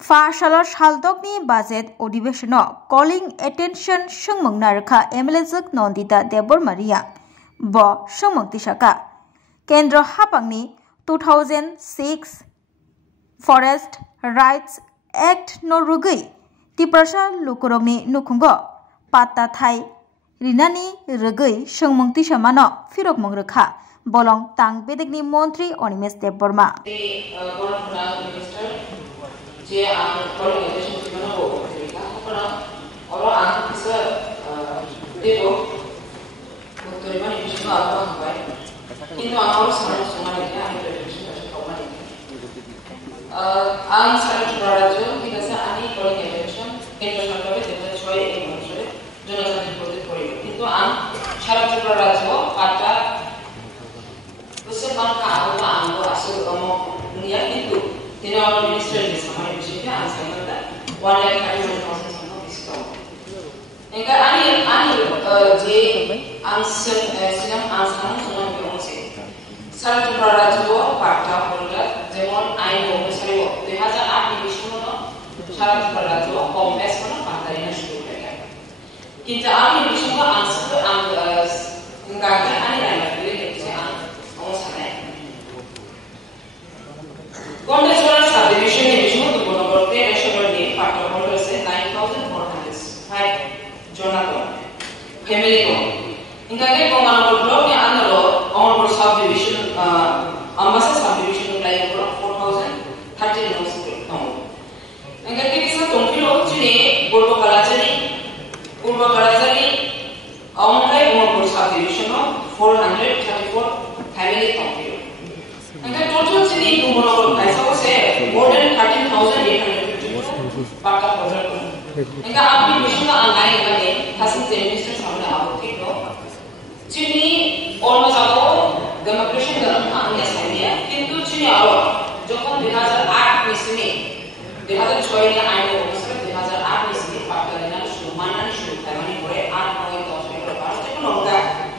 Fashalar Shaldokni Budget Odiveshno Calling Attention Shungmung Narka Emelezuk Nondita Debor Maria Bo Shungmung Tishaka Kendra Hapangni 2006 Forest Rights Act no Rugui Tiprasha Lukurogni Nukungo Pata Thai Rinani Rugui Shungmung Tishamano Firok Mungruka Bolong Tang Bedegni Montri Onimes Deborma जे qualification gimana bo mereka karena orang anak bisa dia betul mana itu semua apa baik কিন্তু আমার সমাজ সমাজ এটা আমি radiation আছে কমাই আমি সারা রাজ্য ঠিক আছে আমি কোয়ালিফিকেশন কেন্দ্র সরকারের 2006 এই বছরে জনজাতি প্রজেক্ট করি কিন্তু আমি সারা রাজ্য পাটা उससे बात का आगे आंगो असर कम निया किंतु तीनों और मिनिस्टर ने हमारे विषय पे आंसर करता 1,31,000 समूह डिस्काउंट इनका आनी जे आंसर सिलम आंसर सुना के उनसे सारा जो राज्य वो पार्टा होगा जेमन आइन हो सरी वो 2008 में विश्व में सारा जो राज्य वो कॉम्प्लेक्स में पार्टा लेना शुरू कर गया किंतु आनी विश्व में आंसर इनका क्या आनी लाइन में Conditional subdivision division to go number of the factor holder say 9,405 Jonathan family home. In the case of one block, the other subdivision, ambassador subdivision like 4,013 notes. In the case of Tonkilo, Chile, Purva Kalachari, only subdivision of 434 family Tonkilo. And the total city to Monopoly, I suppose, more than 13,852 Pata Project. And the application online has been administered from the Avocado. Chini almost about democracy unless idea. Into Chini hour, Jokon has an act missing. They have a choice and I know they has an act missing. Pata Shumana should have money for it. Art point of the past. Take a look at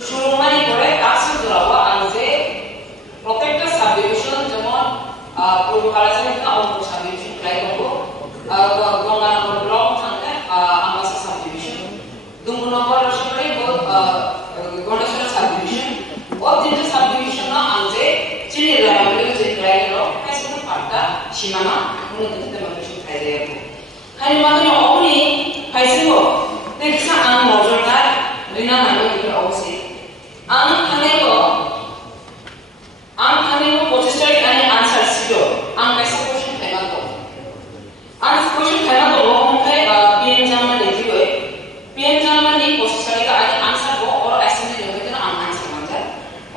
Shumani for it. That's the and say. Protected subdivision যেমন পূর্ব কালাচারে out subdivision ply করব গঙ্গা নম্বর block থাকে আমাসা subdivision দুমু নম্বর সরকারি Ganeswar subdivision ও তিনটে subdivision না আনজে চিনি library যে প্লাইলো কাইসে পাটা সীমানা উন্নতি ডেমোক্রেসি প্লাই দেব খালি মানে অবনি ফাইসিবো দেখছা আন মজুরদার রিনা নামে কি অবস্থা আন খানেগো posted an answer sido ang kaisa question thema to answer question thema to hom khai pn jamma lejiyo pn jamma ni posted ka ani answer ko aur assembly level ka am answer manja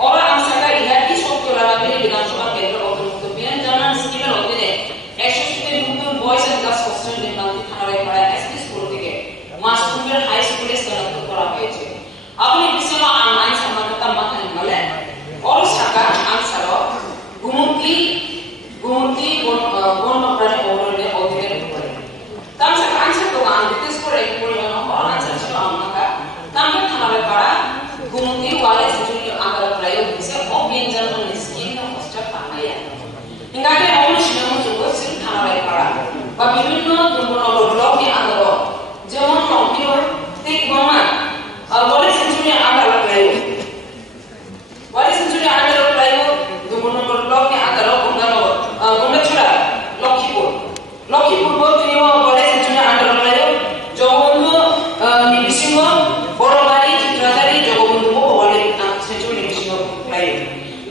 aur answer ka iha ki shobd lagane Vidhan Sabha केंद्र अंतर्गत pn jamma scheme এর অধীনে 100 নতুন boys and girls hostel নির্মাণ থানায় করা SP school থেকে মাসকুমের high স্কুলে স্থানান্তর করা হয়েছে আপনি বিষয়ে অনলাইন সম্মানতা মাথায় বলে और शाखा आंसर गुमुती बोनो प्राणी ओवरले ओदिने पड़े तम शाखा आंसर तो आन दिस को एक परिमाण और आंसर से आमका तम में थाना पड़ा गुमुती वाले सेचुरी आंगल प्रयोग से ओबियन जर्नल स्कीम का पोस्टर पाया इंगा के और शिनम जो सिन थाना पड़ा बा विभिन्न दुर्गुण ब्लॉक के अंदर जेमन कंप्यूटर टेक बमा वाले सेचुरी आंगल प्रयोग वाले सेंचुरी आंध्र प्रयोग दुमन ब्लॉक के आंध्र गोंडछड़ा लखीपुर बोल तिनिवा वाले सेंचुरी आंध्र प्रयोग जगबंधु निबिसिंह बड़बाड़ी चित्राचारी जगबंधु वाले सेंचुरी निबिसिंह प्रयोग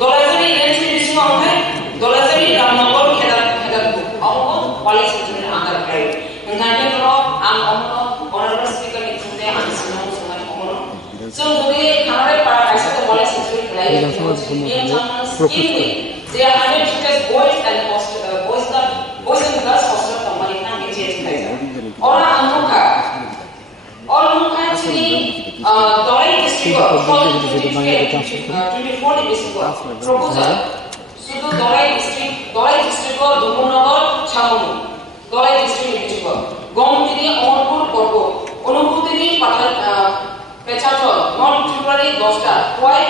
दलाजारी एनसी निबिसिंह ओंखाय दलाजारी रामनगर खेदाबु अमो वाले सेंचुरी आंध्र प्रयोग नंगाटे रो आं अमो ऑनरेबल स्पीकर निथुने आंसिनाव समानि अमो जों जुदि थानाय पारा कायसा वाले century they are 100 teachers boys and boys and girls hostel company na change kaisa aur amuka actually Dorai district 24 district proposal sudu Dorai district ko Dumonagar Chamu Dorai district district Gomtini Amarpur korbo Onuputini Patal Pechachol not February 10 ta why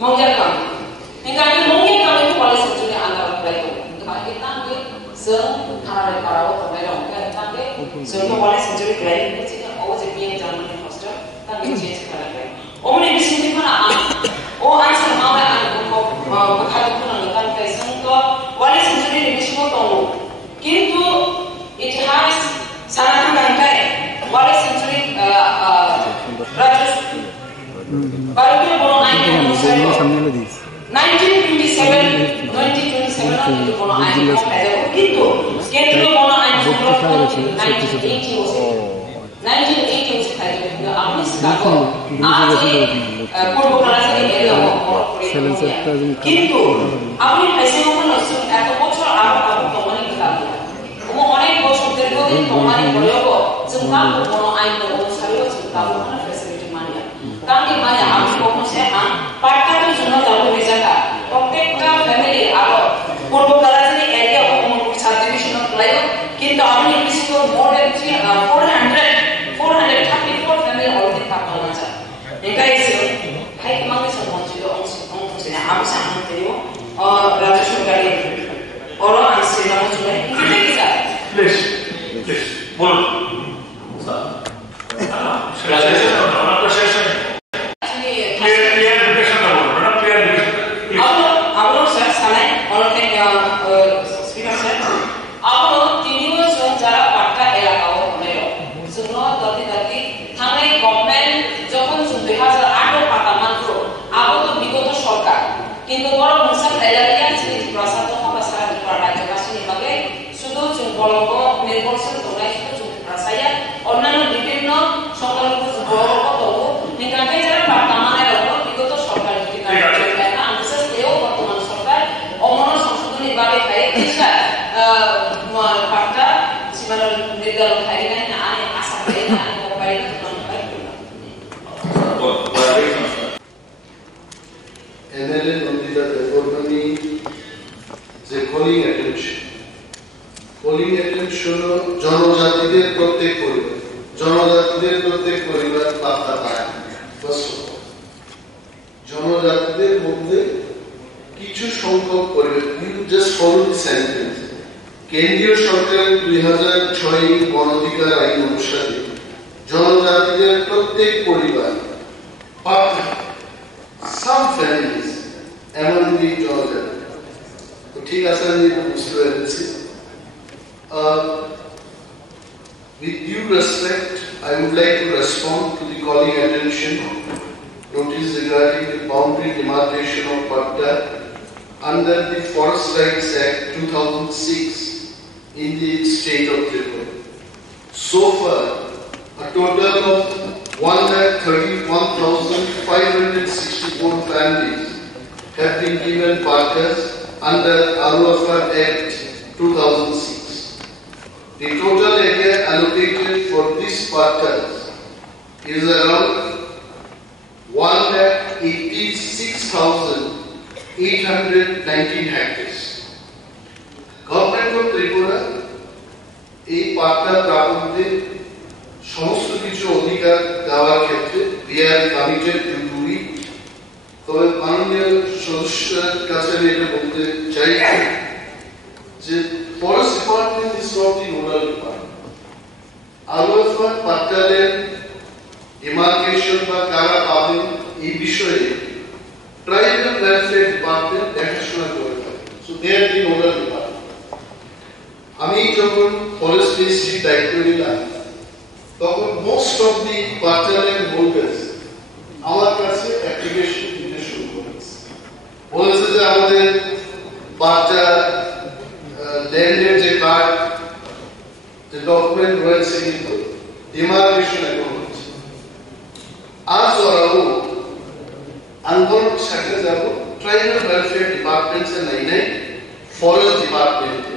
Mongiakam Inga ke Mongiakam itu wala sesuatu yang anda apply ko. Kita kita se Another Parao, Tomero, Tange, so no one is century grading, which is always a being German foster, Tange change character. Only missing the O answer Mama and Bukharakun, Tange, Santo, one is century division of Tomo. Kintu, it has Sanatan, one is century Rajas. Baruki Bono 1927, 1927 Bono I Kintu, Kendro Bono I 1980 was 1980 was the Amis Kako, Purbo Plaza area of Kintu, Ami Hasiman at the Botra out of Tomani Kabu. Omonic was of the building Tomani Kologo, Zungaku Bono I know Sario Zungaku facility mania. Tangi Maya Ami Bono Sehan, Partatu Zuno Tabu Vizaka, Protecta family out Purbo Plaza area of subdivision of Layo, Kintu Ami Pisco more than 434 family already Papanasa. The guys high monkeys of Montilo on Amsa Antonio or Rajasu Gari or Ansina. Please. One. কিন্তু বড় মুসা তেলারিয়া city প্রসাদ হবাসা department কাছে নিবাগে শুধু বলব নির্ভরশীল তোমরা শুধু প্রসায়া অন্যান্য বিভিন্ন সংখ্যালঘু বড় তবু নিকাকে যারা বর্তমানের উপর বিগত সরকার যদি কার্যক্রম আনসাস এও বর্তমান সরকার অমন সংশোধনী ভাবে খাই দিশা পাটা সীমার নির্ধারণ খাই না আনে আশা করে না মোবাইল MLA Nandita Debormani যে কলিং অ্যাটেনশন জনজাতিদের প্রত্যেক পরিবার বার্তা পায়। জনজাতিদের মধ্যে কিছু সংখ্যক পরিবার, you just follow the sentence. কেন্দ্রীয় সরকারের 2006 বন অধিকার আইন অনুসারে জনজাতিদের প্রত্যেক পরিবার some families among the জনজাতি ঠিক আছে আমি বুঝতে পেরেছি। With due respect, I would like to respond to the calling attention notice regarding the boundary demarcation of Patta under the Forest Rights Act 2006 in the state of Tripura. So far, a total of 131,564 families have been given pattas under Aruafa Act 2006. The total area allocated for these pattas is around 186,819 hectares. Government of Tripura এই পাট্টা প্রাপকদের সমস্ত কিছু অধিকার দেওয়ার ক্ষেত্রে we are committed to do it. তবে মাননীয় সদস্যের কাছে আমি এটা বলতে চাই যে forest department is not the nodal department. আলোচনা পাট্টাদের ডিমার্কেশন বা কারা পাবেন এই বিষয়ে ট্রাইবাল ওয়েলফেয়ার ডিপার্টমেন্ট দেখাশোনা করে থাকে। So they are the nodal department. আমি যখন ফরেস্ট মিনিস্ট্রির দায়িত্ব নিলাম তখন মোস্ট অফ দি পাট্টাদের হোল্ডার্স আমার কাছে অ্যাপ্লিকেশন দিতে শুরু করেছে, বলেছে যে আমাদের পাট্টা ল্যান্ডের যে কার্ড যে ডকুমেন্ট রয়েছে কিন্তু ডিমার্কেশন এখন হচ্ছে। আজ ওরাও আন্দোলন শাখা যাব ট্রাইবাল ওয়েলফেয়ার ডিপার্টমেন্টসে নাই ফরেস্ট ডিপার্টমেন্টে।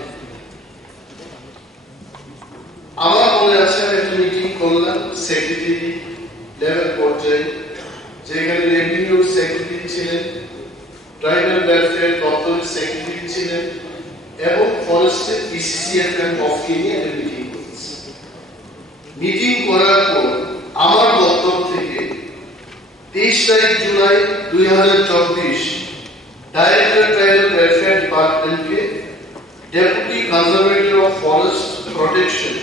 আমার মনে আছে আমি একটা মিটিং করলাম সেক্রেটারি লেভেল পর্যায়ে, যেখানে রেভিনিউ সেক্রেটারি ছিলেন, ট্রাইবাল ওয়েলফেয়ার দপ্তরের সেক্রেটারি ছিলেন এবং ফরেস্টের পিসিসিএফ এন্ড অফকে নিয়ে একটা মিটিং করেছি। মিটিং করার পর আমার দপ্তর থেকে 23 জুলাই 2024 ডাইরেক্টর ট্রাইবাল ওয়েলফেয়ার ডিপার্টমেন্টকে deputy conservator of forest protection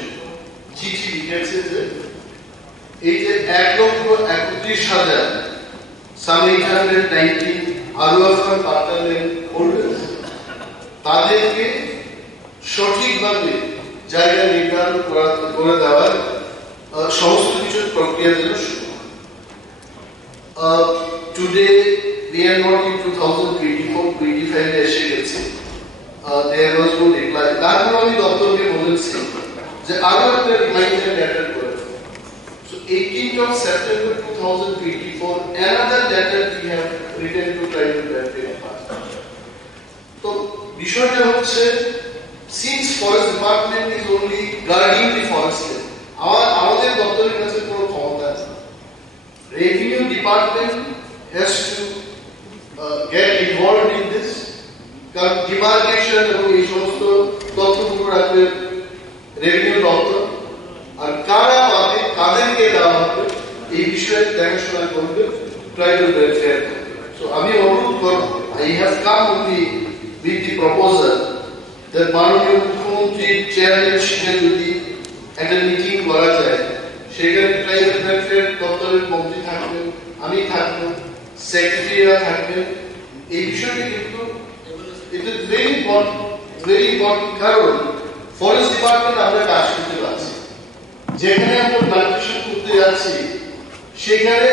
চিঠি লিখেছে যে এই যে 1,31,000 সাম 819 আরওয়াফার পার্টনার হোল্ডার্স তাদেরকে সঠিকভাবে জায়গা নির্ধারণ করে দেওয়ার সমস্ত কিছুর প্রক্রিয়া যেন শুরু হয়। Today we are not in 2024-25 এসে গেছে। There was no reply. তারপর আমি দপ্তরকে বলেছি যে আরো একটা রিমাইন্ডার লেটার করে। So 18th of September 2024, another letter we have written to tribal welfare department. তো বিষয়টা হচ্ছে since forest department is only guarding the forest land, আমাদের দপ্তরের কাছে কোনো ক্ষমতা নেই। Revenue department has to get involved in this. কারণ ডিমার্কেশন এবং এই সমস্ত তথ্যগুলো রাখবে রেভিনিউ দপ্তর, আর কারা পাবে কাদেরকে দেওয়া হবে এই বিষয়ে দেখাশোনা করবে ট্রাইবাল ওয়েলফেয়ার। সো আমি অনুরোধ করব, I have come with the proposal that মাননীয় মুখ্যমন্ত্রীর চেয়ারম্যানশিপে যদি একটা মিটিং করা যায়, সেখানে ট্রাইবাল ওয়েলফেয়ার দপ্তরের মন্ত্রী থাকবেন, আমি থাকবো, সেক্রেটারিরা থাকবেন। এই বিষয়টি কিন্তু it is very important কারণ ফরেস্ট ডিপার্টমেন্ট আমরা কাজ করতে পারছি, যেখানে আমরা প্ল্যান্টেশন করতে যাচ্ছি সেখানে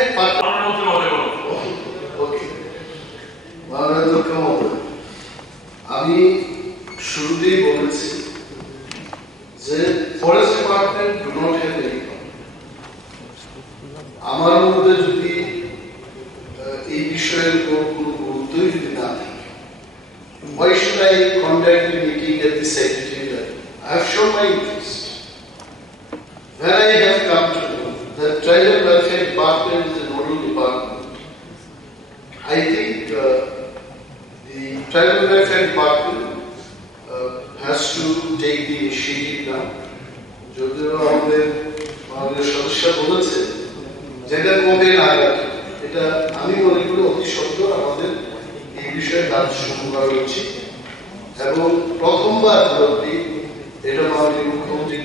আমি শুরুতেই বলেছি যে forest department do not have any problem. আমার মধ্যে যদি এই বিষয়ের উপর কোনো গুরুত্বই যদি না থাকে, why should I conduct the meeting at the secretariat? I have shown my interest. When I have come to know that tribal welfare department is a nodal department, I think the tribal welfare department has to take the initiative now. যদিও আমাদের সদস্য বলেছে যেটা কবে নাগাদ, এটা আমি মনে করি অতি সত্বর আমাদের এই বিষয়ে কাজ শুরু করা উচিত এবং প্রথমবার এটা মাননীয় মুখ্যমন্ত্রী